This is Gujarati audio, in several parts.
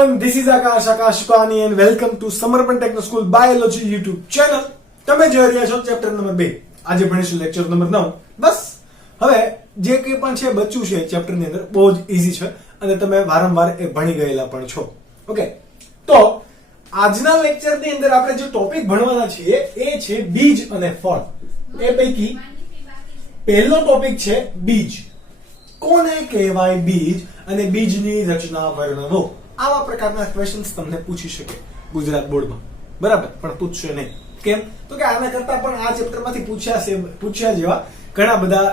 everyone, this is Akash Shukani and welcome to Samarpan Techno School Biology YouTube channel. તમે જોઈ રહ્યા છો ચેપ્ટર નંબર 2. આજે ભણીશું લેક્ચર નંબર 9. બસ હવે જે કંઈ પણ છે બચ્ચું છે ચેપ્ટર ની અંદર બહુ જ ઈઝી છે અને તમે વારંવાર એ ભણી ગયેલા પણ છો. ઓકે, તો આજના લેક્ચર ની અંદર આપણે જે ટોપિક ભણવાના છીએ એ છે બીજ અને ફળ. એ પૈકી પહેલો ટોપિક છે બીજ. કોને કહેવાય બીજ અને બીજની રચના વર્ણવો. આવા પ્રકારના ક્વેશ્ચન્સ તમને પૂછી શકે ગુજરાત બોર્ડમાં, બરાબર, પણ પૂછશે નહીં. કેમ? તો કે આના કરતા પણ આ ચેપ્ટરમાંથી પૂછ્યા જેવા ઘણા બધા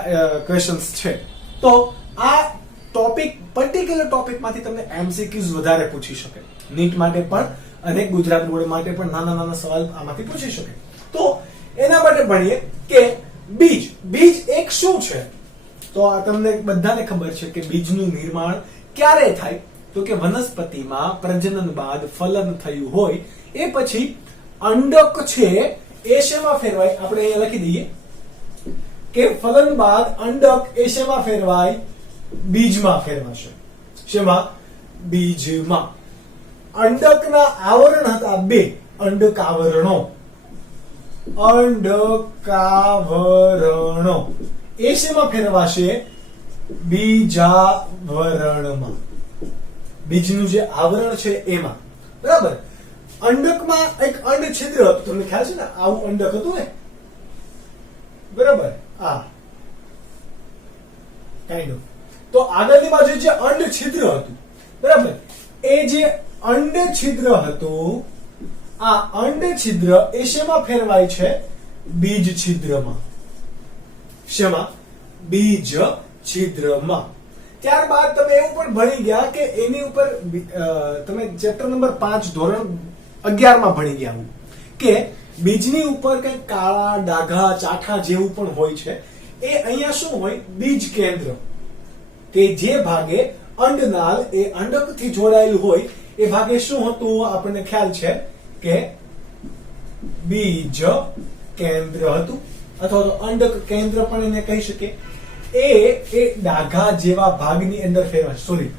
ક્વેશ્ચન્સ છે. તો આ ટોપિક પર્ટિક્યુલર ટોપિકમાંથી તમને એમસીક્યુઝ વધારે પૂછી શકે. નીટ માટે પણ અને ગુજરાત બોર્ડ માટે પણ નાના નાના સવાલ આમાંથી પૂછી શકે. તો એના માટે ભણીએ કે બીજ. બીજ એક શું છે? તો આ તમને બધાને ખબર છે કે બીજનું નિર્માણ ક્યારે થાય? તો કે વનસ્પતિમાં પ્રજનન બાદ ફલન થયું હોય એ પછી અંડક છે એ શેમાં ફેરવાય? આપણે અહીંયા લખી દઈએ કે ફલન બાદ અંડક એ શેમાં ફેરવાય? બીજમાં ફેરવાશે. શેમાં? બીજમાં. અંડકના આવરણ હતા બે અંડકાવરણો. અંડકાવરણો એ શેમાં ફેરવાશે? બીજાવરણમાં. બીજનું જે આવરણ છે એમાં, બરાબર. અંડકમાં એક અંડ છિદ્ર હતું, તમને ખ્યાલ છે ને? આવું અંડક હતું ને, બરાબર. આ કાઇન્ડ ઓફ. તો આગળની બાજુ જે અંડ છિદ્ર હતું, બરાબર, એ જે અંડ છિદ્ર હતું, આ અંડ છિદ્ર એ શેમાં ફેરવાય છે? બીજ છિદ્રમાં. શેમાં? બીજ છિદ્રમાં. ત્યારબાદ તમે એવું પણ ભણી ગયા કે એની ઉપર તમે ચેપ્ટર નંબર 5 ધોરણ 11 માં ભણી ગયા કે બીજની ઉપર કઈ કાળા ડાઘા ચાઠા જેવું પણ હોય છે. એ અહીંયા શું હોય? બીજ કેન્દ્ર, કે જે ભાગે અંડનાલ એ અંડકથી જોડાયેલું હોય એ ભાગે શું હતું? આપણને ખ્યાલ છે કે બીજ કેન્દ્ર હતું, અથવા તો અંડક કેન્દ્ર પણ એને કહી શકીએ. એ ડાઘા જેવા ભાગની અંદર ફેરવાશે. સોરી,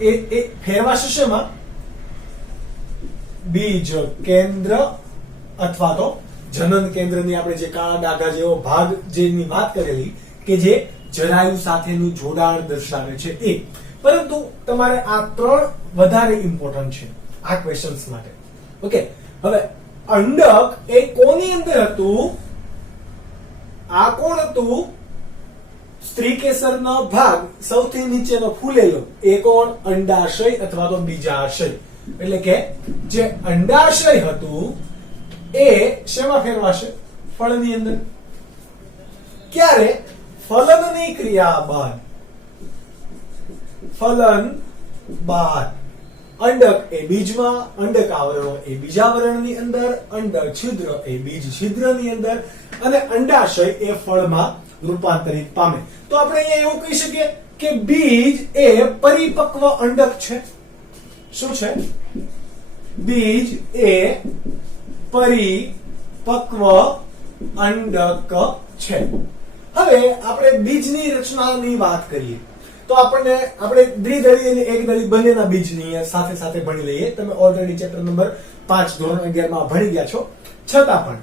એ ફેરવાશે શેમાં? બીજ કેન્દ્ર અથવા તો જનન કેન્દ્રની આપણે જે કાળા ડાઘા જેવો ભાગ જેની વાત કરેલી કે જે જરાયુ સાથેનું જોડાણ દર્શાવે છે એ. પરંતુ તમારે આ ત્રણ વધારે ઇમ્પોર્ટન્ટ છે આ ક્વેશ્ચન્સ માટે. ઓકે, હવે અંડક એ કોની અંદર હતું? આ કોણ હતું? સ્ત્રીકેસરનો ભાગ સૌથી નીચેનો ફૂલેલો એ કોણ? અંડાશય અથવા તો બીજાશય. એટલે કે જે અંડાશય હતું એ શેમાં ફેરવાશે? ફળની અંદર. ક્યારે? ફલનની ક્રિયા બાદ. ફલન બાદ અંડક એ બીજમાં, અંડક આવરણો એ બીજાવરણની અંદર, અંડક છિદ્ર એ બીજ છિદ્રની અંદર અને અંડાશય એ ફળમાં રૂપાંતરિત પામે. તો આપણે અહીંયા એવું કહી શકીએ કે બીજ એ પરિપક્વ અંડક છે. શું છે? બીજ એ પરિપક્વ અંડક છે. હવે આપણે બીજની રચનાની વાત કરીએ તો આપણે દ્વિદળી અને એકદળી બંનેના બીજની સાથે સાથે ભણી લઈએ. તમે ઓલરેડી ચેપ્ટર નંબર 5 ધોરણ 11 માં ભણી ગયા છો. છતાં પણ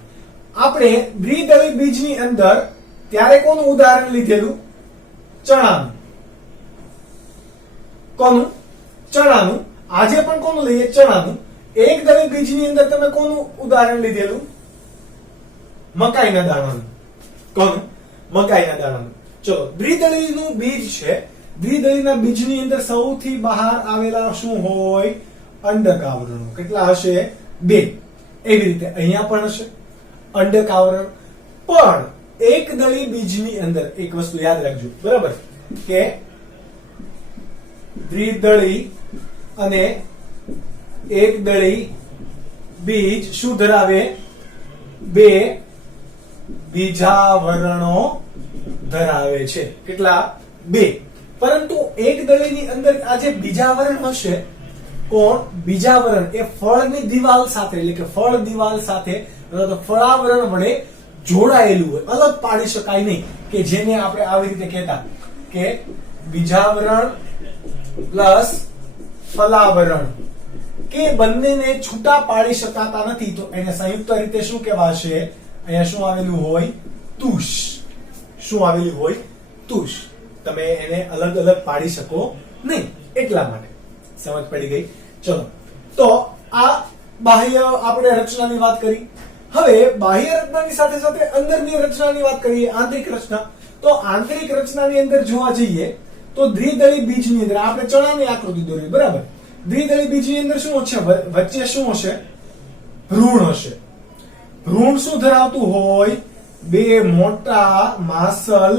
આપણે દ્વિદળી બીજની અંદર ત્યારે કોનું ઉદાહરણ લીધેલું? ચણાનું. કોનું? ચણાનું. આજે પણ કોનું લઈએ? ચણાનું. એકદળી બીજની અંદર તમે કોનું ઉદાહરણ લીધેલું? મકાઈના દાણાનું. કોનું? મકાઈના દાણાનું. ચલો, દ્વિદળીનું બીજ છે. દ્વિદળીના બીજની અંદર સૌથી બહાર આવેલા શું હોય? અંડક આવરણો. કેટલા હશે? 2. એવી રીતે અહીંયા પણ હશે અંડક આવરણ. પણ એકદળી બીજની અંદર એક વસ્તુ યાદ રાખજો, બરાબર, કે દ્વિદળી અને એકદળી બીજ શું ધરાવે? 2 બીજાવરણો ધરાવે છે. કેટલા? 2. પરંતુ એકદળીની અંદર આ જે બીજાવરણ હશે, કોણ? બીજાવરણ એ ફળની દિવાલ સાથે, એટલે કે ફળ દિવાલ સાથે અથવા તો ફળાવરણ વડે જોડાયેલું હોય, અલગ પાડી શકાય નહીં. કે જેને આપણે આવી રીતે કહેતા કે બીજાવરણ પ્લસ ફલાવરણ કે બંનેને છૂટા પાડી શકાતા નથી તો એને સંયુક્ત રીતે શું કહેવાશે? અહીંયા શું આવેલું હોય? તુષ. શું આવેલું હોય? તુષ. તમે એને અલગ અલગ પાડી શકો નહીં એટલા માટે. સમજ પડી ગઈ? ચલો, તો આ બાહ્ય આપણે રચનાની વાત કરી. હવે બાહ્ય રચનાની સાથે સાથે અંદરની રચનાની વાત કરીએ, આંતરિક રચના. તો આંતરિક રચનાની અંદર જોવા જઈએ તો દ્વિદળી બીજની અંદર આપણે ચણાની આકૃતિ દોરી, બરાબર? દ્વિદળી બીજની અંદર શું છે? વચ્ચે શું હશે? ભ્રૂણ હશે. ભ્રૂણ શું ધરાવતું હોય? બે મોટા માસલ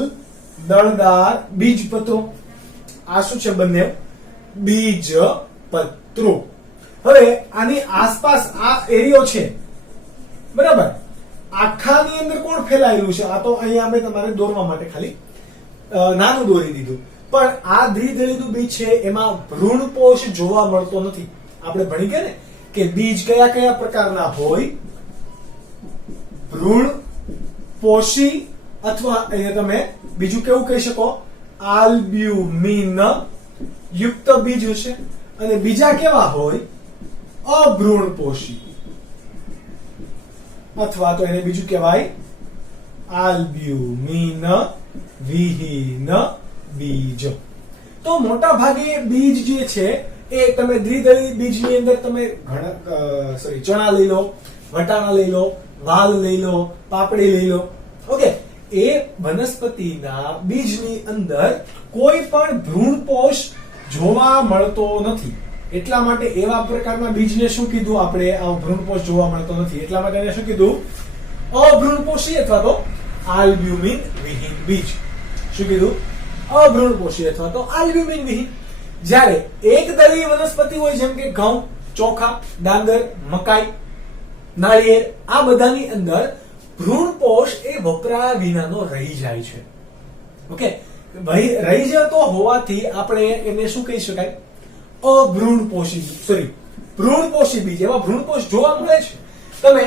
દળદાર બીજપત્રો. આ શું છે? બંને બીજપત્રો. હવે આની આસપાસ આ એરિયો છે, બરાબર? આખાની અંદર કોણ ફેલાયેલું છે? આ તો અહીંયા અમે તમારે દોરવા માટે ખાલી નાનું દોરી દીધું. પણ આ દ્વિદળીનું બીજ છે એમાં ભ્રૂણપોષ જોવા મળતો નથી. આપણે ભણી ગયા ને કે બીજ કયા કયા પ્રકારના હોય? ભ્રૂણપોષી અથવા અહીંયા તમે બીજું કેવું કહી શકો? આલ્બ્યુમિન યુક્ત બીજ હશે. અને બીજા કેવા હોય? અભ્રૂણપોષી અથવા તો એને બીજું કહેવાય આલ્બ્યુમિન વિહીન બીજ. તો મોટા ભાગે બીજ જે છે એ તમે દ્વિદળી બીજની અંદર તમે ચણા લઈ લો, વટાણા લઈ લો, વાલ લઈ લો, પાપડી લઈ લો. ઓકે, એ વનસ્પતિના બીજની અંદર કોઈ પણ ભ્રૂણપોષ જોવા મળતો નથી. એટલા માટે એવા પ્રકારના બીજને શું કીધું આપણે? આ ભ્રૂણપોષ જોવા મળતો નથી એટલા માટે એને શું કીધું? અભ્રૂણપોષી અથવા તો આલ્બ્યુમિન વિહીન બીજ. શું કીધું? અભ્રૂણપોષી અથવા તો આલ્બ્યુમિન વિહીન. જ્યારે એકદળીય વનસ્પતિ હોય જેમ કે ઘઉં, ચોખા, ડાંગર, મકાઈ, નાળિયેર, આ બધાની અંદર ભ્રૂણપોષ એ વપરાયા વિનાનો રહી જાય છે. ઓકે, રહી જતો હોવાથી આપણે એને શું કહી શકાય? ભ્રૂણપોષી બીજ. એવા ભ્રૂણપોષ જોવા મળે છે. તમે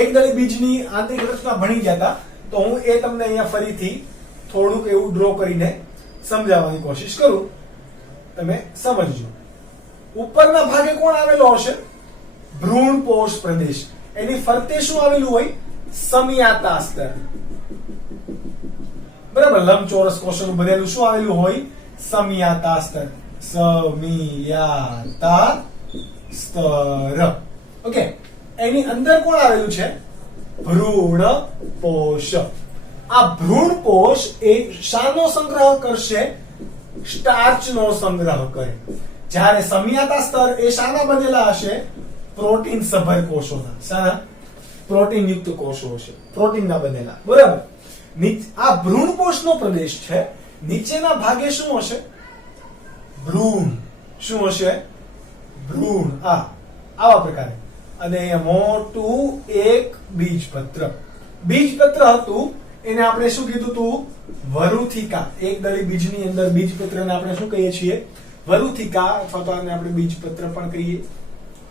એકદળી બીજની આંતરિક રચના ભણી ગયા હતા તો હું એ તમને અહીંયા ફરીથી થોડુંક એવું ડ્રો કરીને સમજાવવાની કોશિશ કરું, તમે સમજજો. ઉપરના ભાગે કોણ આવેલો હશે? ભ્રૂણપોષ પ્રદેશ. એની ફરતે શું આવેલું હોય? સમિયાતા સ્તર. બરાબર, લંબચોરસ કોષોનું બનેલું શું આવેલું હોય? સમિયાતા સ્તર. સમિયાતા સ્તર. ઓકે, એની અંદર કોણ આવેલું છે? ભ્રૂણપોષ. આ ભ્રૂણપોષ એ શાનો સંગ્રહ કરશે? સ્ટાર્ચનો સંગ્રહ કરે. જ્યારે સમિયાતા સ્તર એ શાના બનેલા હશે? પ્રોટીન સભર કોષોના. શાના? પ્રોટીન યુક્ત કોષો હશે, પ્રોટીનના બનેલા. બરાબર. આ ભ્રૂણપોષનો પ્રદેશ છે. નીચેના ભાગે શું હશે? ભ્રૂણ. શું હશે? ભ્રૂણ. આવા પ્રકારે. અને અહીંયા મોટું એક બીજપત્ર. બીજપત્ર હતું એને આપણે શું કીધું હતું? વરુથિકા. એકદળી બીજની અંદર બીજપત્રને આપણે શું કહીએ છીએ? વરુથિકા અથવા તો આને આપણે બીજપત્ર પણ કહીએ.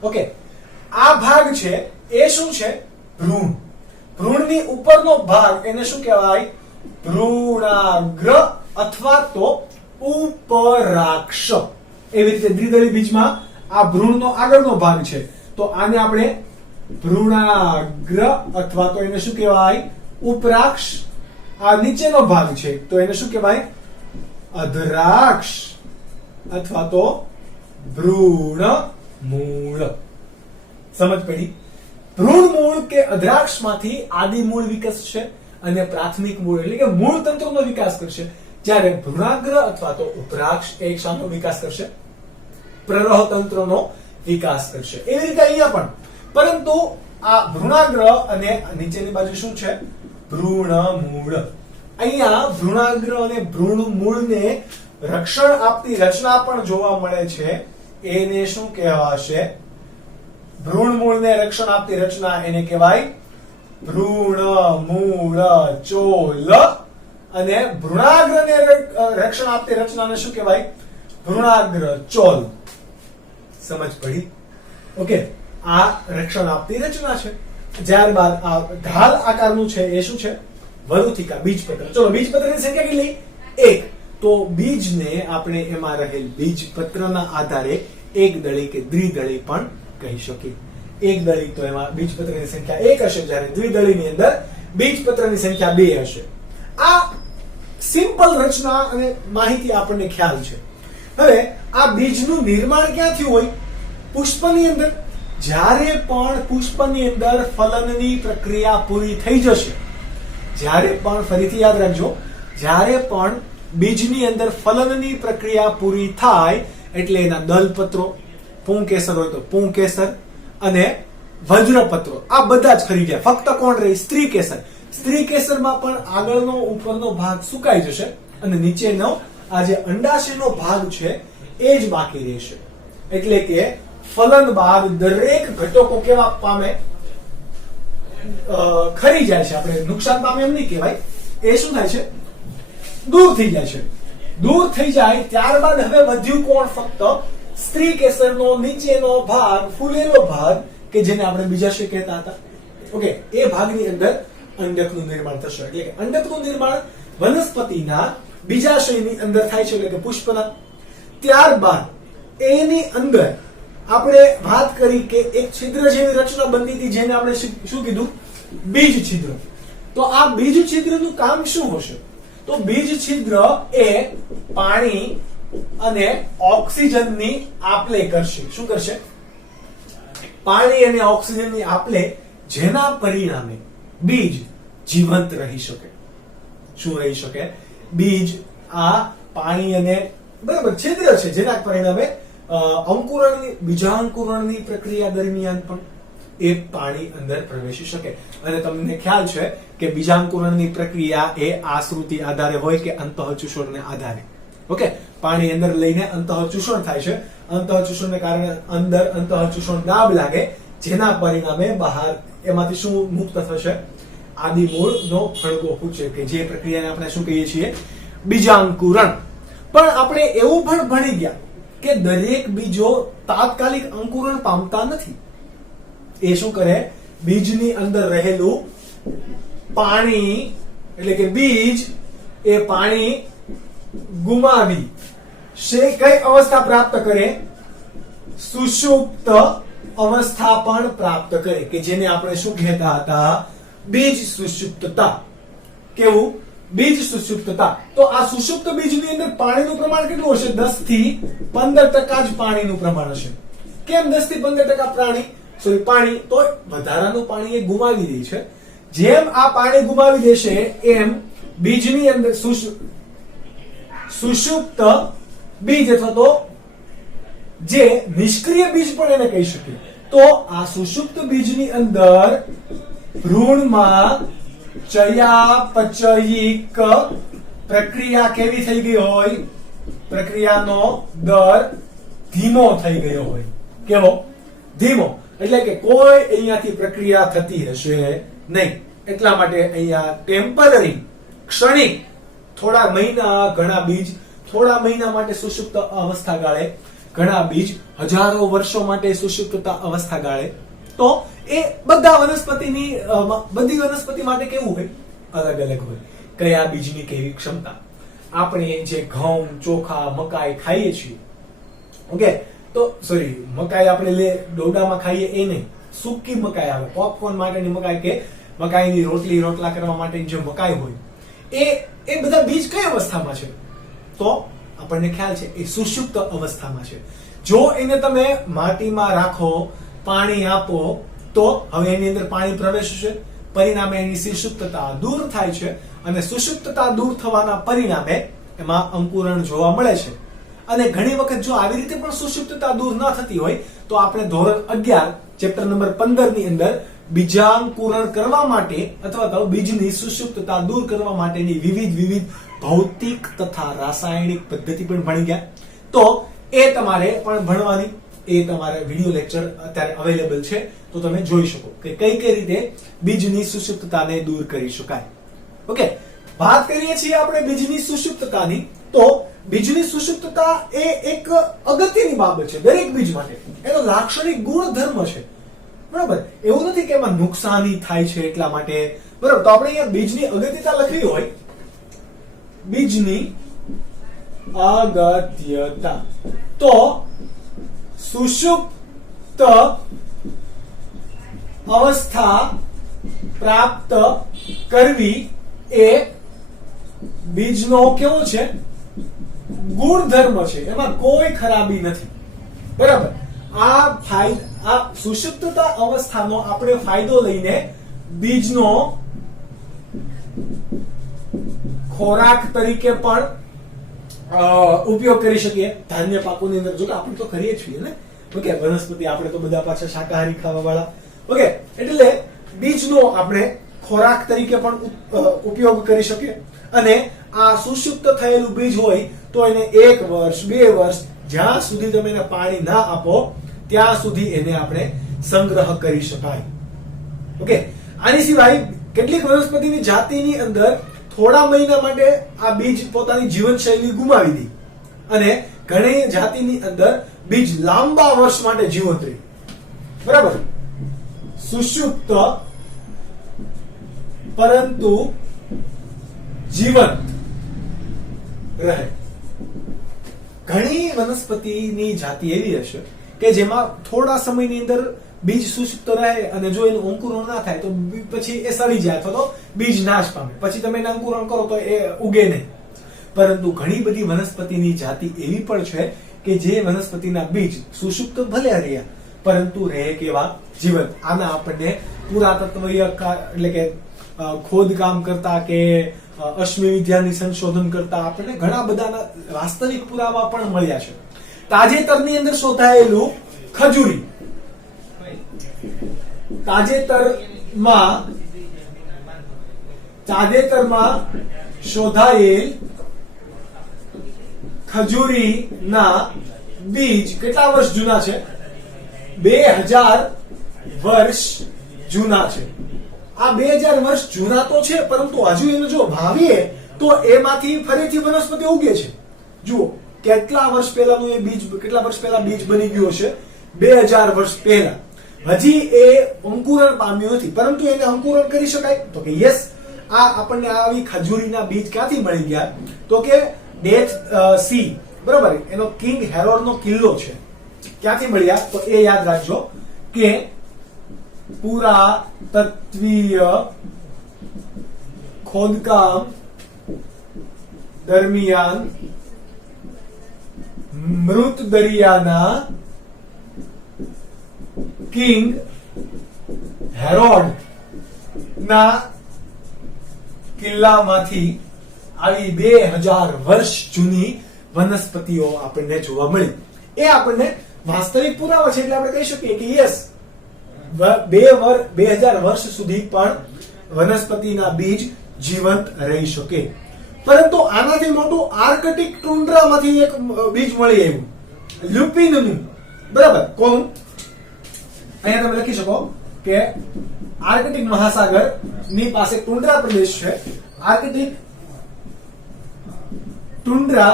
ઓકે, આ ભાગ છે એ શું છે? ભ્રૂણ. ભ્રૂણની ઉપરનો ભાગ એને શું કહેવાય? ભ્રૂણાગ્ર અથવા તો ઉપરાક્ષ. એવી રીતે દ્વિદળી બીજમાં આ ભ્રૂણનો આગળનો ભાગ છે તો આને આપણે ભ્રૂણાગ્ર અથવા તો એને શું કહેવાય? ઉપરાક્ષ. આ નીચેનો ભાગ છે તો એને શું કહેવાય? અધરાક્ષ અથવા તો ભ્રૂણ મૂળ. સમજ પડી? ભ્રૂણ મૂળ કે અધરાક્ષમાંથી આદિ મૂળ વિકસશે અને પ્રાથમિક મૂળ એટલે કે મૂળ તંત્રનો વિકાસ કરશે. જ્યારે ભ્રૂણાગ્ર અથવા તો ઉપરાક્ષ એક શાનો વિકાસ કરશે? પ્રરહ તંત્રનો વિકાસ કરશે. એવી રીતે અહીંયા પણ. પરંતુ આ ભ્રૂણાગ્ર અને નીચેની બાજુ શું છે? ભ્રૂણ મૂળ. અહીંયા ભ્રૂણાગ્ર અને ભ્રૂણ મૂળને રક્ષણ આપતી રચના પણ જોવા મળે છે. એને શું કહેવાશે? ભ્રૂણ મૂળને રક્ષણ આપતી રચના એને કહેવાય ભ્રૂણ મૂળ ચોલ. અને ભ્રૂણાગ્રને રક્ષણ આપતી રચનાને શું કહેવાય? ભ્રૂણાગ્ર ચોલ. સમજ પડી? ઓકે, આ રક્ષણ આપતી રચના છે. ત્યારબાદ આ ઢાલ આકારનું છે એ શું છે? વરુથિકા, બીજપત્ર. ચલો, બીજપત્રની સંખ્યા કેટલી? 1. તો બીજને આપણે એમાં રહેલ બીજપત્રના આધારે એકદળી કે દ્વિદળી પણ કહી શકીએ. એકદળી તો એમાં બીજપત્રની સંખ્યા 1 હશે, જ્યારે દ્વિદળીની અંદર બીજપત્રની સંખ્યા 2 હશે. આ સિમ્પલ રચના અને માહિતી આપણને ખ્યાલ છે. હવે આ બીજનું નિર્માણ ક્યાં થયું હોય? પુષ્પની અંદર. જ્યારે પણ પુષ્પની અંદર ફલનની પ્રક્રિયા પૂરી થઈ જશે, જ્યારે પણ, ફરીથી યાદ રાખજો, જ્યારે પણ બીજની અંદર ફલનની પ્રક્રિયા પૂરી થાય એટલે એના દલપત્રો, પુંકેસર હોય તો પુંકેસર અને વજ્રપત્રો, આ બધા જ ખરી જાય. ફક્ત કોણ રહી? સ્ત્રીકેસર. સ્ત્રીકેસરમાં પણ આગળનો ઉપરનો ભાગ સુકાઈ જશે અને નીચેનો આ જે અંડાશયનો ભાગ છે એ જ બાકી રહેશે. એટલે કે ફલન બાદ દરેક ઘટકો કેવા પામે? ખરી જાય છે. આપણે નુકસાન પામે એમ નહીં કહેવાય. એ શું થાય છે? દૂર થઈ જાય છે. દૂર થઈ જાય ત્યારબાદ હવે વધ્યું કોણ? ફક્ત સ્ત્રી કેસરનો નીચેનો ભાગ, ફૂલેલો ભાગ, કે જેને આપણે બીજાશય કહેતા હતા. ઓકે, એ ભાગની અંદર અંડકનું નિર્માણ થશે. એટલે કે અંડકનું નિર્માણ વનસ્પતિના બીજાશયની અંદર થાય છે, એટલે કે પુષ્પના. ત્યારબાદ એની અંદર આપણે વાત કરી કે એક છિદ્ર જેવી રચના બનતી હતી, જેને આપણે શું કીધું? બીજ છિદ્ર. તો આ બીજ છિદ્રનું કામ શું હશે? તો બીજ છિદ્ર એ પાણી અને ઓક્સિજનની આપ-લે કરશે. શું કરશે? પાણી અને ઓક્સિજનની આપ-લે, જેના પરિણામે બીજ જીવંત રહી શકે. શું રહી શકે? બીજ આ પાણી અને બરાબર છિદ્ર છે, જેના પરિણામે અંકુરણની, બીજાંકુરણની પ્રક્રિયા દરમિયાન પણ એ પાણી અંદર પ્રવેશી શકે. અને તમને ખ્યાલ છે કે બીજાંકુરણની પ્રક્રિયા એ આશ્રુતિ આધારે હોય કે અંતઃચૂષણને આધારે. ઓકે, પાણી અંદર લઈને અંતઃચૂષણ થાય છે. અંતઃચૂષણને કારણે અંદર અંતઃચૂષણ દાબ લાગે, જેના પરિણામે બહાર એમાંથી શું મુક્ત થશે? આદિમૂળનો ફળગો પૂછે, કે જે પ્રક્રિયાને આપણે શું કહીએ છીએ? બીજાંકુરણ. પણ આપણે એવું પણ ભણી ગયા કે દરેક બીજો તાત્કાલિક અંકુરણ પામતા નથી. એ શું કરે? બીજની અંદર રહેલું પાણી, એટલે કે બીજ એ પાણી ગુમાવી કઈ અવસ્થા પ્રાપ્ત કરે? સુષુપ્ત અવસ્થા પણ પ્રાપ્ત કરે, કે જેને આપણે શું કહેતા હતા? બીજ સુષુપ્તતા. કેવું? બીજ સુષુપ્તતા. તો આ સુષુપ્ત બીજની અંદર પાણીનું પ્રમાણ કેટલું હશે? 10 થી 15% જ પાણીનું પ્રમાણ હશે. કેમ 10 થી 15% પાણી? તો વધારાનું પાણી એ ગુમાવી દે છે. જેમ આ પાણી ગુમાવી દેશે એમ બીજની અંદર સુષુપ્ત બીજ અથવા તો જે નિષ્ક્રિય બીજ પણ એને કહી શકીએ. તો આ સુષુપ્ત બીજની અંદર ભ્રૂણમાં ચયાપચયિક પ્રક્રિયા કેવી થઈ ગઈ હોય? પ્રક્રિયાનો દર ધીમો થઈ ગયો હોય. કેવો? ધીમો. એટલે કે કોઈ અહીંયાથી પ્રક્રિયા થતી હશે નહીં. એટલા માટે અહીંયા ટેમ્પરરી, ક્ષણિક, થોડા મહિના, ઘણા બીજ થોડા મહિના માટે સુષુપ્ત અવસ્થા ગાળે, ઘણા બીજ હજારો વર્ષો માટે સુષુપ્તતા અવસ્થા ગાળે. તો એ બધી વનસ્પતિ માટે કેવું હોય? અલગ અલગ હોય. કયા બીજની કેવી ક્ષમતા? આપણે જે ઘઉં, ચોખા, મકાઈ ખાઈએ છીએ, ઓકે, તો સોરી, મકાઈ આપણે ડોડામાં ખાઈએ એ નહીં, સૂકી મકાઈ આવે, પોપકોર્ન માટેની મકાઈ કે મકાઈની રોટલા કરવા માટે જે મકાઈ હોય, એ બધા બીજ કઈ અવસ્થામાં છે? તો આપણને ખ્યાલ છે એ સુષુપ્ત અવસ્થામાં છે. જો એને તમે માટીમાં રાખો, પાણી આપો, તો હવે એની અંદર પાણી પ્રવેશશે, પરિણામે એની સુષુપ્તતા દૂર થાય છે. અને સુષુપ્તતા દૂર થવાના પરિણામે એમાં અંકુરણ જોવા મળે છે. અને ઘણી વખત જો આવી રીતે પણ સુષુપ્તતા દૂર ન થતી હોય તો આપણે ધોરણ 11 ચેપ્ટર નંબર 15 ની અંદર બીજાંકુરણ કરવા માટે અથવા તો બીજની સુષુપ્તતા દૂર કરવા માટેની વિવિધ ભૌતિક તથા રાસાયણિક પદ્ધતિ પણ ભણી ગયા. તો એ તમારે પણ ભણવાની, એ તમારે વિડિયો લેક્ચર અત્યારે અવેલેબલ છે, તો તમે જોઈ શકો કે કઈ રીતે બીજની સુષુપ્તતાને દૂર કરી શકાય. ઓકે, વાત કરીએ છીએ આપણે બીજની સુષુપ્તતાની. તો બીજની સુષુપ્તતા એ એક અગત્યની બાબત છે દરેક બીજ માટે. એનો લાક્ષણિક ગુણધર્મ છે. બરાબર? એવું નથી કે એમાં નુકસાની થાય છે એટલા માટે. બરાબર? તો આપણે અહીંયા બીજની અગત્યતા લખવી હોય, બીજની અગત્યતા. તો સુષુપ્ત અવસ્થા પ્રાપ્ત કરવી એ બીજનો કેવો છે? ગુણધર્મ છે, એમાં કોઈ ખરાબી નથી. બરાબર. આ સુષુપ્તતા અવસ્થાનો આપણે ફાયદો લઈને બીજનો ખોરાક તરીકે પણ ઉપયોગ કરી શકીએ. ધાન્ય પાકોની અંદર જો કે આપણે તો કરીએ છીએ ને. ઓકે, વનસ્પતિ આપણે તો બધા પાછા શાકાહારી ખાવા વાળા. ઓકે, એટલે બીજનો આપણે ખોરાક તરીકે પણ ઉપયોગ કરી શકીએ. અને આ સુષુપ્ત થયેલું બીજ હોય તો એને 1 વર્ષ 2 વર્ષ જ્યાં સુધી તમે એને પાણી ના આપો ત્યાં સુધી એને આપણે સંગ્રહ કરી શકાય. ઓકે, આની સિવાય કેટલીક વનસ્પતિની જાતિની અંદર થોડા મહિના માટે આ બીજ પોતાની જીવનશૈલી ગુમાવી દી અને ઘણી જાતિની અંદર બીજ લાંબા વર્ષ માટે જીવંત રહે. બરાબર. સુષુપ્ત પરંતુ જીવંત રહે. ઘણી વનસ્પતિની જાતિ એવી હશે કે જેમાં થોડા સમયની અંદર બીજ સુષુપ્ત રહે અને જો એનું અંકુરણ ના થાય તો પછી એ સડી જાય અથવા તો બીજ નાશ પામે. પછી તમે એને અંકુરણ કરો તો એ ઉગે નહીં. પરંતુ ઘણી બધી વનસ્પતિની જાતિ એવી પણ છે કે જે વનસ્પતિના બીજ સુષુપ્ત ભલે રહ્યા પરંતુ રહે કેવા? જીવંત. આના આપણને પુરાતત્વીય એટલે કે ખોદકામ કરતા કે અશ્મિ વિદ્યાની સંશોધન કરતા આપણને ઘણા બધાના વાસ્તવિક પુરાવા પણ મળ્યા છે. તાજેતરની અંદર શોધાયેલું ખજૂરી, તાજેતરમાં શોધાયેલ ખજૂરીના બીજ કેટલા વર્ષ જૂના છે? 2000 વર્ષ જૂના છે. આ 2000 વર્ષ જૂના તો છે પરંતુ હજુ એને જો વાવીએ તો એમાંથી ફરીથી વનસ્પતિ ઉગે છે. જુઓ કેટલા વર્ષ પહેલાનું એ બીજ, કેટલા વર્ષ પહેલા બીજ બની ગયું હશે? 2000 વર્ષ પહેલા. હજી એ અંકુરણ પામ્યું નથી પરંતુ એને અંકુરણ કરી શકાય તો કે યસ. આ આપણને આવી ખજૂરીના બીજ ક્યાંથી મળી ગયા? તો કે ડેથ સી, બરાબર, એનો કિંગ હેરોડનો કિલ્લો છે. ક્યાંથી મળ્યા? તો એ યાદ રાખજો કે પુરાતત્વીય ખોદકામ દરમિયાન મૃત દરિયાના કિંગ હેરોડ ના કિલ્લામાંથી આવી 2000 વર્ષ જૂની વનસ્પતિઓ આપણને જોવા મળી. એ આપણને વાસ્તવિક પુરાવા છે એટલે આપણે કહી શકીએ કે યસ 2000 વર્ષ સુધી પણ વનસ્પતિના બીજ જીવંત રહી શકે. પરંતુ આનાથી મોટું આર્કટિક ટુન્ડ્રામાંથી એક બીજ મળી આવ્યું, લ્યુપિનનું. બરાબર. કોણ? અહીંયા તમે લખી શકો કે આર્કટિક મહાસાગર ની પાસે ટુન્ડ્રા પ્રદેશ છે. આર્કટિક ટુન્ડ્રા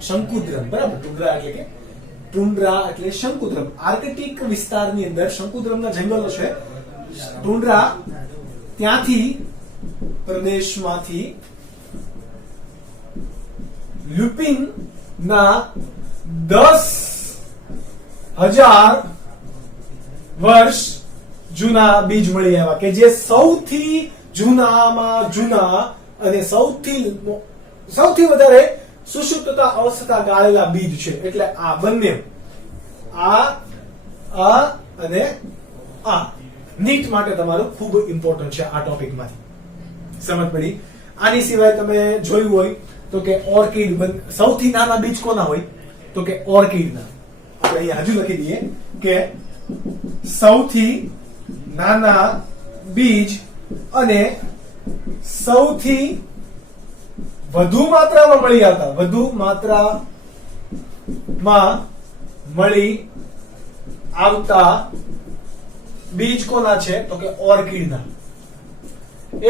શંકુદ્રમ. બરાબર. ટુન્ડ્રા એટલે શંકુદ્રમ. આર્કટિક વિસ્તારની અંદર શંકુદ્રમના જંગલો છે. ટુન્ડ્રા ત્યાંથી પ્રદેશમાંથી લ્યુપિન ના 10,000 વર્ષ જૂના બીજ મળી આવ્યા કે જે સૌથી જૂનામાં જૂના અને સૌથી વધારે સુષુપ્તતા અવસ્થા ગાળેલા બીજ છે. એટલે આ બંને, આ અને આ નીટ માટે તમારું ખૂબ ઇમ્પોર્ટન્ટ છે. આ ટોપિકમાંથી સમજ પડી. આની સિવાય તમે જોયું હોય તો કે ઓર્કિડ, સૌથી નાના બીજ કોના હોય? તો કે ઓર્કિડના. આપણે અહીંયા હજુ લખી દઈએ કે સૌથી નાના બીજ અને સૌથી વધુ માત્રામાં મળી આવતા બીજ કોના છે? તો કે ઓર્કિડના.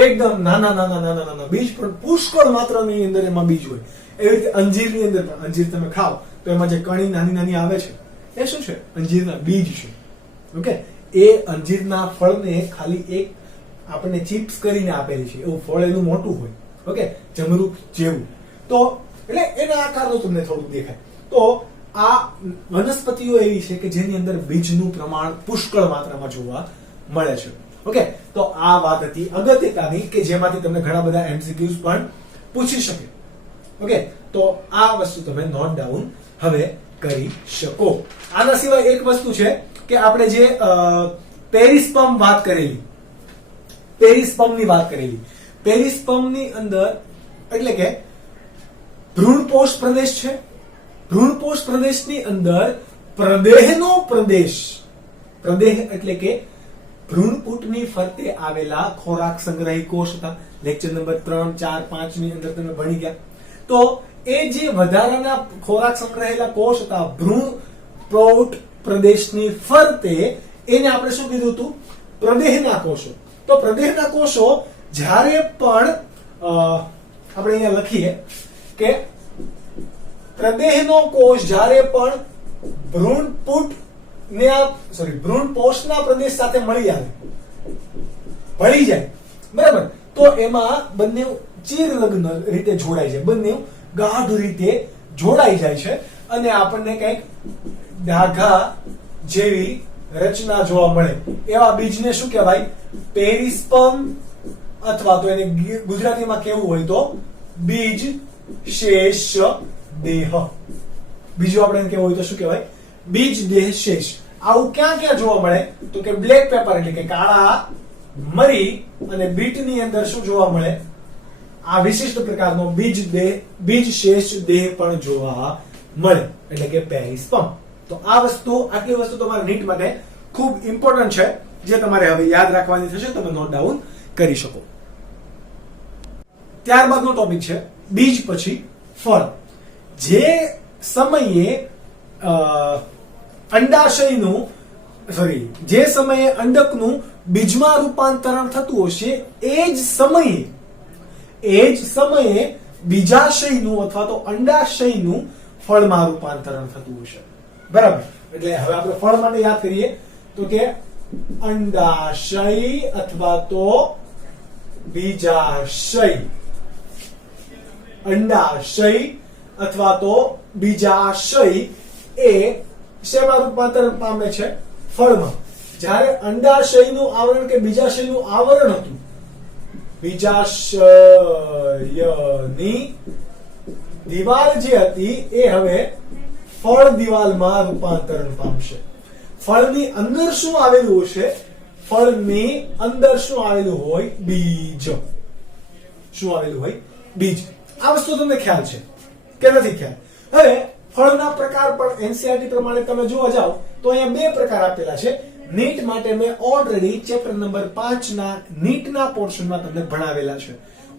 એકદમ નાના બીજ પણ પુષ્કળ માત્રાની અંદર એમાં બીજ હોય. એવી રીતે અંજીરની અંદર પણ, અંજીર તમે ખાઓ તો એમાં જે કણી નાની આવે છે એ શું છે? અંજીરના બીજ છે. ઓકે. એ અંજીરના ફળને ખાલી એક આપણને ચિપ્સ કરીને આપેલી છે. એવું ફળ એનું મોટું હોય. ઓકે, જમરૂખ જેવું. તો એટલે એના આકારનું તમને થોડું દેખાય. તો આ વનસ્પતિઓ એવી છે કે જેની અંદર બીજનું પ્રમાણ પુષ્કળ માત્રામાં જોવા મળે છે. ઓકે, તો આ વાત હતી અગત્યતાની કે જેમાંથી તમને ઘણા બધા MCQs પણ પૂછી શકે. ઓકે, તો આ વસ્તુ તમે નોટ ડાઉન હવે કરી શકો. આના સિવાય એક વસ્તુ છે કે આપણે જે પેરિસ્પર્મ વાત કરેલી, પેરિસ્પર્મની વાત કરેલી, પેરિસ્પર્મની અંદર એટલે કે ભ્રૂણપોષ પ્રદેશ છે. ભ્રૂણપોષ પ્રદેશની અંદર પ્રદેહનો પ્રદેશ, પ્રદેહ એટલે કે ભ્રૂણપુટની ફરતે આવેલા ખોરાક સંગ્રહી કોષ હતા. લેક્ચર નંબર 3, 4, 5 ની અંદર તમે ભણી ગયા. તો એ જે વધારાના ખોરાક સંગ્રહેલા કોષ હતા ભ્રૂણપોષ પ્રદેશની ફરતે, એને આપણે શું કીધું હતું? પ્રદેહના કોષો. તો પ્રદેહના કોષો જ્યારે પણ આપણે અહીંયા લખીએ કે પ્રદેહનો કોષ જ્યારે પણ ભ્રૂણપોષના પ્રદેશ સાથે મળી આવે, ભળી જાય, બરાબર, તો એમાં બંને ચીરલગ્ન રીતે જોડાઈ જાય, બંને ગાઢ રીતે જોડાઈ જાય છે અને આપણને કંઈક ડાઘા જેવી રચના જોવા મળે. એવા બીજને શું કહેવાય? પેરિસ્પર્મ, અથવા તો એને ગુજરાતીમાં કેવું હોય તો બીજ શેષ દેહ. બીજું આપણે કેવું હોય તો શું કહેવાય? બીજ દેહ શેષ. આવું ક્યાં ક્યાં જોવા મળે? તો કે બ્લેક પેપર એટલે કે કાળા મરી અને બીટની અંદર શું જોવા મળે? આ વિશિષ્ટ પ્રકારનો બીજ શેષ દેહ પણ જોવા મળે, એટલે કે પેરિસ્પર્મ. તો આ વસ્તુ, આટલી વસ્તુ તમારા નીટ માટે ખૂબ ઇમ્પોર્ટન્ટ છે, જે તમારે હવે યાદ રાખવાની થશે, તમે નોટ ડાઉન કરી શકો. ત્યારબાદનો ટોપિક છે બીજ પછી ફળ. જે સમયે જે સમયે અંડકનું બીજમાં રૂપાંતરણ થતું હશે એ જ સમયે બીજાશયનું અથવા તો અંડાશયનું ફળમાં રૂપાંતરણ થતું હશે. બરાબર, એટલે હવે આપણે ફળ માટે યાદ કરીએ તો કે અંડાશય અથવા તો બીજાશય. અંડાશય અથવા તો બીજાશય એ શેમાં રૂપાંતરણ પામે છે? ફળમાં. જ્યારે અંડાશયનું આવરણ કે બીજાશયનું આવરણ હતું, બીજાશયની દિવાલ જે હતી એ હવે ફળ દિવાલમાં રૂપાંતરણ પામશે. ફળની અંદર શું આવેલું હશે? ફળની અંદર શું આવેલું હોય? બીજ. શું આવેલું હોય? બીજ. આ વસ્તુ તમને ખ્યાલ છે કે નથી ખ્યાલ? હવે ફળના પ્રકાર પણ એનસીઈઆરટી પ્રમાણે તમે જોવા જાઓ તો અહીંયા બે પ્રકાર આપેલા છે. નીટ માટે મેં ઓલરેડી ચેપ્ટર નંબર 5 ના નીટના પોર્શનમાં તમને ભણાવેલા છે.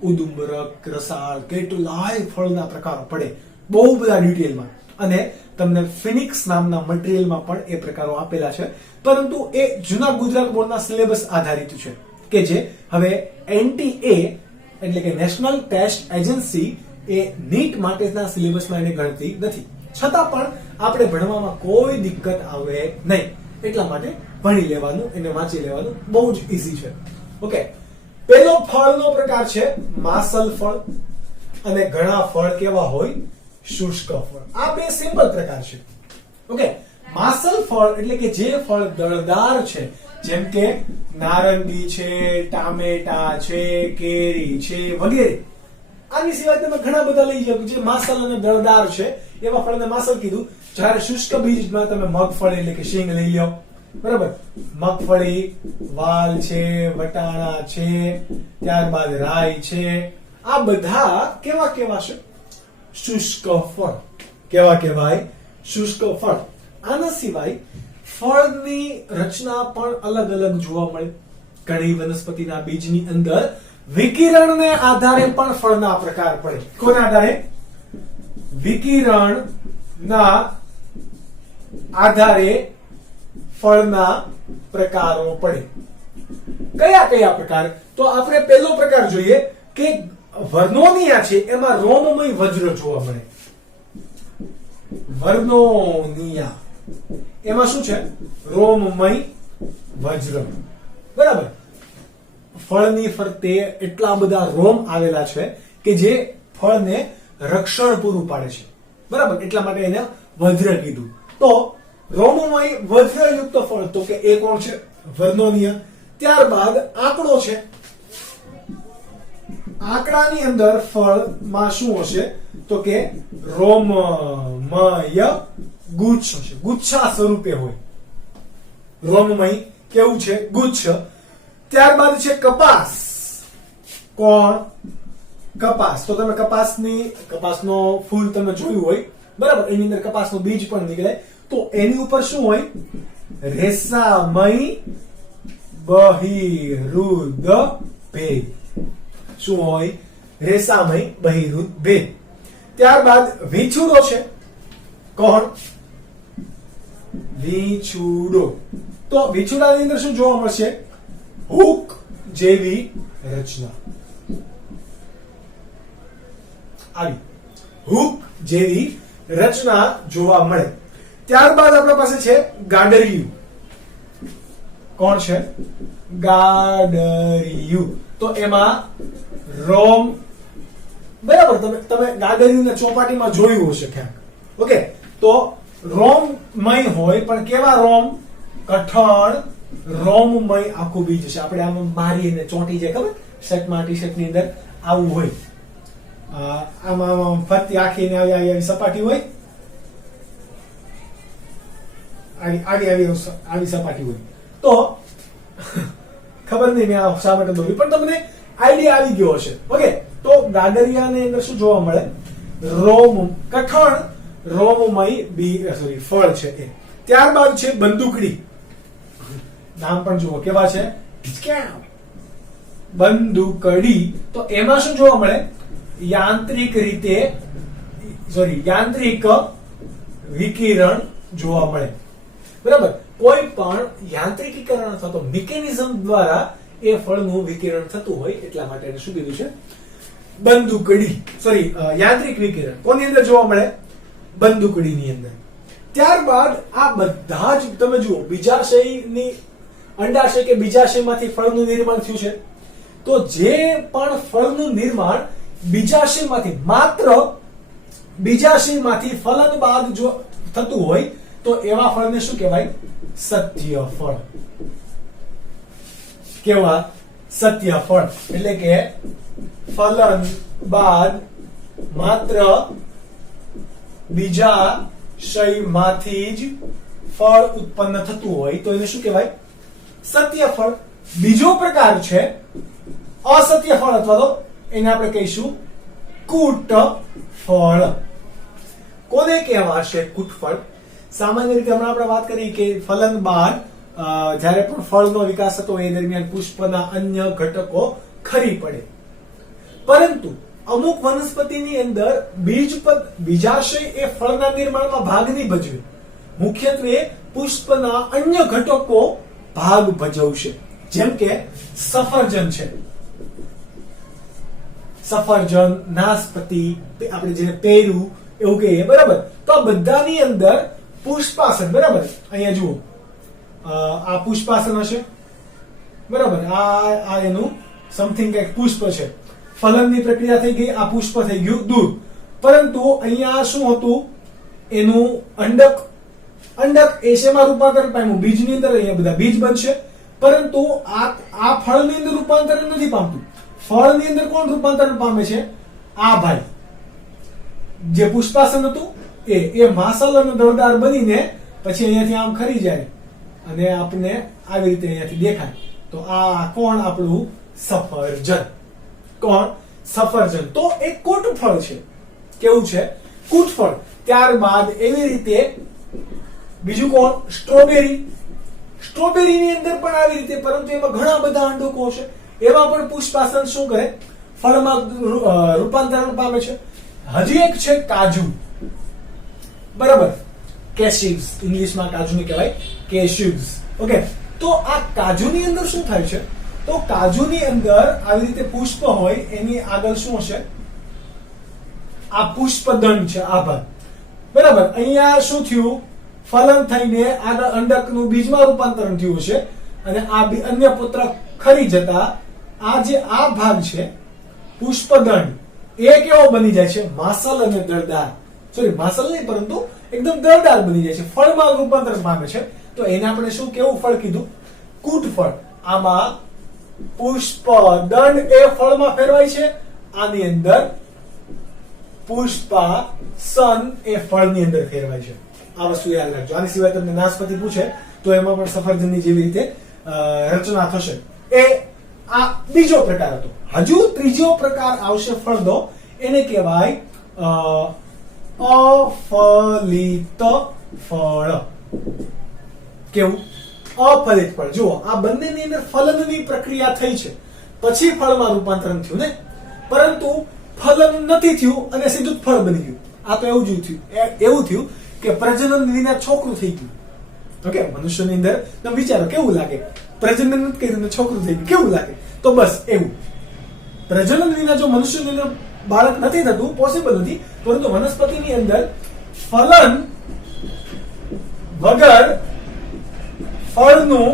ઉદુંબરક, રસાળ, કેટલાય ફળના પ્રકારો પડે બહુ બધા ડિટેલમાં, અને તમને ફિનિક્સ નામના મટીરીયલમાં પણ એ પ્રકારો આપેલા છે. પરંતુ એ જૂના ગુજરાત બોર્ડના સિલેબસ આધારિત છે કે જે હવે NTA એટલે કે નેશનલ ટેસ્ટ એજન્સી એ નીટ માટેના સિલેબસમાં એને ગણતી નથી. છતાં પણ આપણે ભણવામાં કોઈ દિક્કત આવે નહીં, એટલા માટે ભણી લેવાનું, એને વાંચી લેવાનું, બહુ જ ઈઝી છે. ઓકે, પહેલો ફળનો પ્રકાર છે માસલ ફળ, અને ઘણા ફળ કેવા હોય? શુષ્ક ફળ. આ બે સિમ્પલ પ્રકાર છે. ઓકે, માસલ ફળ એટલે કે જે ફળ દળદાર છે, જેમ કે નારંગી છે, ટામેટા છે, કેરી છે વગેરે. આની સિવાય તમે ઘણા બધા લઈ જાઓ જે માસલ અને દળદાર છે, એવા ફળને માસલ કીધું. જ્યારે શુષ્ક બીજમાં તમે મગફળી એટલે કે શીંગ લઈ લો, બરાબર, મગફળી, વાલ છે, વટાણા છે, ત્યારબાદ રાઈ છે. આ બધા કેવા કેવા છે? શુષ્ક ફળ. કેવા કહેવાય? શુષ્ક ફળ. આના સિવાય ફળની રચના પણ અલગ અલગ જોવા મળે. ઘણી વનસ્પતિના બીજની અંદર વિકિરણને આધારે પણ ફળના પ્રકાર પડે. કોના આધારે? વિકિરણના આધારે ફળના પ્રકારો પડે. કયા કયા પ્રકાર? તો આપણે પહેલો પ્રકાર જોઈએ કે વર્નોનિયા છે, એમાં રોમમય વજ્ર જોવા મળે. વર્નોનિયા એમાં શું છે? રોમમય વજ્ર. બરાબર, ફળની ફરતે એટલા બધા રોમ આવેલા છે કે જે ફળને રક્ષણ પૂરું પાડે છે, બરાબર, એટલા માટે એને વજ્ર કીધું. તો રોમમય વજ્રયુક્ત ફળ તો કે એ કોણ છે? વર્નોનિય. ત્યારબાદ આંકડો છે. આંકડાની અંદર ફળમાં શું હશે? તો કે રોમમય ગુચ્છ હશે, ગુચ્છા સ્વરૂપે હોય. રોમમય કેવું છે? ગુચ્છ. ત્યારબાદ છે કપાસ. કોણ? કપાસ. તો તમે કપાસનો ફૂલ તમે જોયું હોય, બરાબર, એની અંદર કપાસનું બીજ પણ નીકળે. તો એની ઉપર શું હોય? રેસામય બહિરુદ ભેદ. શું હોય? રેસામય બહિરુદ ભેદ. ત્યારબાદ વીછુડો છે. કોણ? વીછુડો. તો વીછુડાની અંદર શું જોવા મળશે? હૂક જેવી રચના. આવી હૂક જેવી રચના જોવા મળે. ત્યારબાદ આપણા પાસે છે ગાડરિયું. કોણ છે? ગાડરિયું. તો એમાં રોમ, બરાબર, તમે ગાડરિયુંને ચોપાટીમાં જોયું હશે ક્યાંક. ઓકે, તો રોમમય હોય, પણ કેવા રોમ? કઠણ રોમમય આખું બીજ છે. આપણે આમાં મારીને ચોંટી જાય, ખબર? શર્ટમાં, ટી શર્ટની અંદર આવું હોય. આમાં ફરતી આખી આવી સપાટી હોય, આવી સપાટી હોય. તો ખબર નહીં મેં શા માટે દોર્યું, પણ તમને આઈડિયા આવી ગયો હશે. ઓકે, તો ગાડરિયાની અંદર શું જોવા મળે? કઠણ રોમમય ફળ છે એ. ત્યારબાદ છે બંદૂકડી. નામ પણ જુઓ કેવા છે? બંદૂકડી. તો એમાં શું જોવા મળે? યાંત્રિક વિકિરણ જોવા મળે, બરાબર. કોઈ પણ યાંત્રિકીકરણ અથવા તો મિકેનિઝમ દ્વારા એ ફળનું વિકિરણ થતું હોય, એટલા માટે એને શું કીધું છે? બંદૂકડી. યાંત્રિક વિકિરણ કોની અંદર જોવા મળે? બંદૂકડીની અંદર. ત્યારબાદ આ બધા જ તમે જુઓ, બીજાશયની અંડાશય કે બીજાશયમાંથી ફળનું નિર્માણ થયું છે. તો જે પણ ફળનું નિર્માણ બીજાશયમાંથી, માત્ર બીજાશયમાંથી ફલન બાદ જો થતું હોય, તો એવા ફળને શું કહેવાય? સત્ય ફળ. કેવા? સત્ય ફળ. એટલે કે ફલન બાદ માત્ર બીજાશયમાંથી જ ફળ ઉત્પન્ન થતું હોય, તો એને શું કહેવાય? સત્ય ફળ. બીજો પ્રકાર છે અસત્ય ફળ, અથવા તો એને આપણે કહીશું કૂટ ફળ. કોને કહેવાશે કૂટ ફળ? સામાન્ય રીતે હમણાં આપણે વાત કરી કે ફલન બાદ જ્યારે પણ ફળનો વિકાસ થતો એ દરમિયાન પુષ્પના અન્ય ઘટકો ખરી પડે. પરંતુ અમુક વનસ્પતિની અંદર બીજાશય એ ફળના નિર્માણમાં ભાગ નહીં ભજવે. મુખ્યત્વે પુષ્પના અન્ય ઘટકો ભાગ ભજવશે. જેમ કે સફરજન છે, સફરજન, નાશપતિ, આપણે જેને પેરું એવું કહીએ, બરાબર. તો આ બધાની અંદર પુષ્પાસન, બરાબર. અહીંયા જુઓ, આ પુષ્પાસન હશે, બરાબર. આ એનું સમથિંગ કઈક પુષ્પ છે. ફલનની પ્રક્રિયા થઈ ગઈ, આ પુષ્પ થઈ ગયું દૂર. પરંતુ અહીંયા શું હતું? એનું અંડક એ શેમાં રૂપાંતર પામ્યું? બીજની અંદર. અહીંયા બધા બીજ બનશે, પરંતુ આ ફળની અંદર રૂપાંતરણ નથી પામતું. ફળની અંદર કોણ રૂપાંતરણ પામે છે? આ ભાઈ જે પુષ્પાસન હતું એ માસલ અને દળદાર બનીને પછી અહીંયાથી આમ ખરી જાય અને આપણને આવી રીતે અહીંયાથી દેખાય. તો આ કોણ? આપણું સફરજન. કોણ? સફરજન. તો એ કૂટફળ છે. કેવું છે? કૂટફળ. ત્યારબાદ એવી રીતે બીજું કોણ? સ્ટ્રોબેરી. સ્ટ્રોબેરીની અંદર પણ આવી રીતે, પરંતુ એમાં ઘણા બધા અંડકો હશે. એમાં પણ પુષ્પાસન શું કરે? ફળમાં રૂપાંતરણ પામે છે. હજી એક છે કાજુ, બરાબર. કેશ્યુઝ, ઇંગ્લિશમાં કાજુને કહેવાય કેશ્યુઝ. ઓકે, તો આ કાજુની અંદર શું થાય છે? તો કાજુની અંદર આવી રીતે પુષ્પ હોય, એની આગળ શું હશે? આ પુષ્પદંડ છે, આ ભાગ, બરાબર. અહીંયા શું થયું? ફલન થઈને આગળ અંડકનું બીજમાં રૂપાંતરણ થયું છે અને આ અન્ય પુત્ર ખરી જતા આ જે આ ભાગ છે પુષ્પદંડ, એ કેવો બની જાય છે? માસલ અને દળદાર. સોરી, માસલ નહીં પરંતુ એકદમ દળદાર બની જાય છે, ફળમાં રૂપાંતર પામે છે. તો એને આપણે શું કેવું ફળ કીધું? કૂટ ફળ. આમાં પુષ્પ દંડ એ ફળમાં ફેરવાય છે, આની અંદર પુષ્પાસન એ ફળની અંદર ફેરવાય છે. આ વસ્તુ યાદ રાખજો. આની સિવાય તમને નાશપતિ પૂછે તો એમાં પણ સફરજનની જેવી રીતે રચના થશે. એ આ બીજો પ્રકાર હતો. હજુ ત્રીજો પ્રકાર આવશે ફળનો, એને કહેવાય અફલિત ફળ. કેવું? અફલિત ફળ. જુઓ, આ બંનેની અંદર ફલનની પ્રક્રિયા થઈ છે, પછી ફળમાં રૂપાંતરણ થયું ને, પરંતુ ફલન નથી થયું અને સીધું ફળ બની ગયું. આ તો એવું થયું કે પ્રજનન વિના છોકરું થઈ ગયું. ઓકે, મનુષ્યની અંદર તમે વિચારો કેવું લાગે? પ્રજનન નથી કર્યું ને છોકરું થઈ ગયું, કેવું લાગે? તો બસ એવું. પ્રજનન વિના જો મનુષ્યની અંદર બાળક નથી થતું, પોસિબલ નથી, પરંતુ વનસ્પતિની અંદર ફલન વગર ફળનું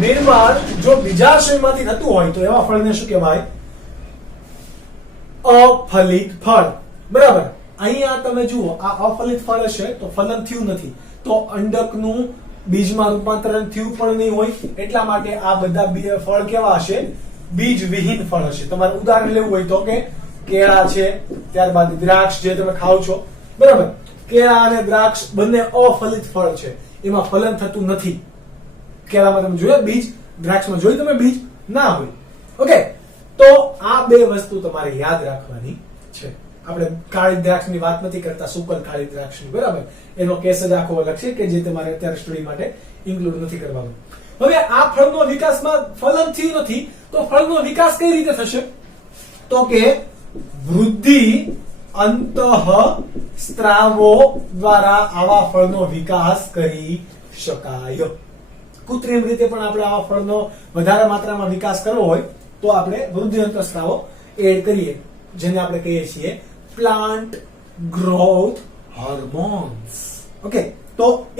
નિર્માણ જો બીજાશયમાંથી થતું હોય તો એવા ફળને શું કહેવાય? અફલિત ફળ. બરાબર. અહીંયા તમે જુઓ, આ અફલિત ફળ હશે તો ફલન થયું નથી, તો અંડકનું બીજમાં રૂપાંતરણ થયું પણ નહીં હોય. એટલા માટે આ બધા ફળ કેવા હશે? બીજ વિહીન ફળ હશે. તમારે ઉદાહરણ લેવું હોય તો કે કેળા છે, ત્યારબાદ દ્રાક્ષ જે તમે ખાવ છો, બરાબર. કેળા અને દ્રાક્ષ બંને અફલિત ફળ છે, એમાં ફલન થતું નથી. કેળામાં તમે જોયા બીજ, દ્રાક્ષમાં જોઈ તમે બીજ ના હોય. ઓકે, તો આ બે વસ્તુ તમારે યાદ રાખવાની છે. આપણે કાળી દ્રાક્ષની વાત નથી કરતા, સુકલ કાળી દ્રાક્ષની, બરાબર. એનો કેસ જ આખો અલગ છે કે જે તમારે અત્યારે સ્ટડી માટે ઇન્ક્લુડ નથી કરવાનો. હવે આ ફળનો વિકાસમાં ફલન થયું નથી, તો ફળનો વિકાસ કઈ રીતે થશે? તો કે વૃદ્ધિ અંતઃસ્ત્રાવો દ્વારા આવા ફળનો વિકાસ કરી શકાય. કૃત્રિમ રીતે પણ આપણે આવા ફળનો વધારે માત્રામાં વિકાસ કરવો હોય તો આપણે વૃદ્ધિ અંતઃસ્ત્રાવો એડ કરીએ, જેને આપણે કહીએ છીએ પ્લાન્ટ ગ્રોથ હોર્મોન્સ. ઓકે, તો એ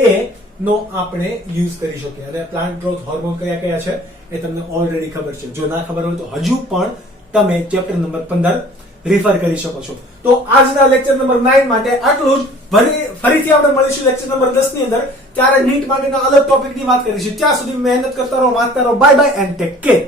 નો આપણે યુઝ કરી શકીએ. અને પ્લાન્ટ ગ્રોથ હોર્મોન કયા કયા છે એ તમને ઓલરેડી ખબર છે. જો ના ખબર હોય તો હજુ પણ તમે ચેપ્ટર નંબર 15 રિફર કરી શકો છો. તો આજના લેક્ચર નંબર 9 માટે આટલું જ. ફરીથી આપણે મળીશું લેક્ચર નંબર 10 ની અંદર. ત્યારે નીટ માટેના અલગ ટોપિકની વાત કરીશું. ત્યાં સુધી મહેનત કરતા રહો, વાંચતા રહો. Bye bye and take care.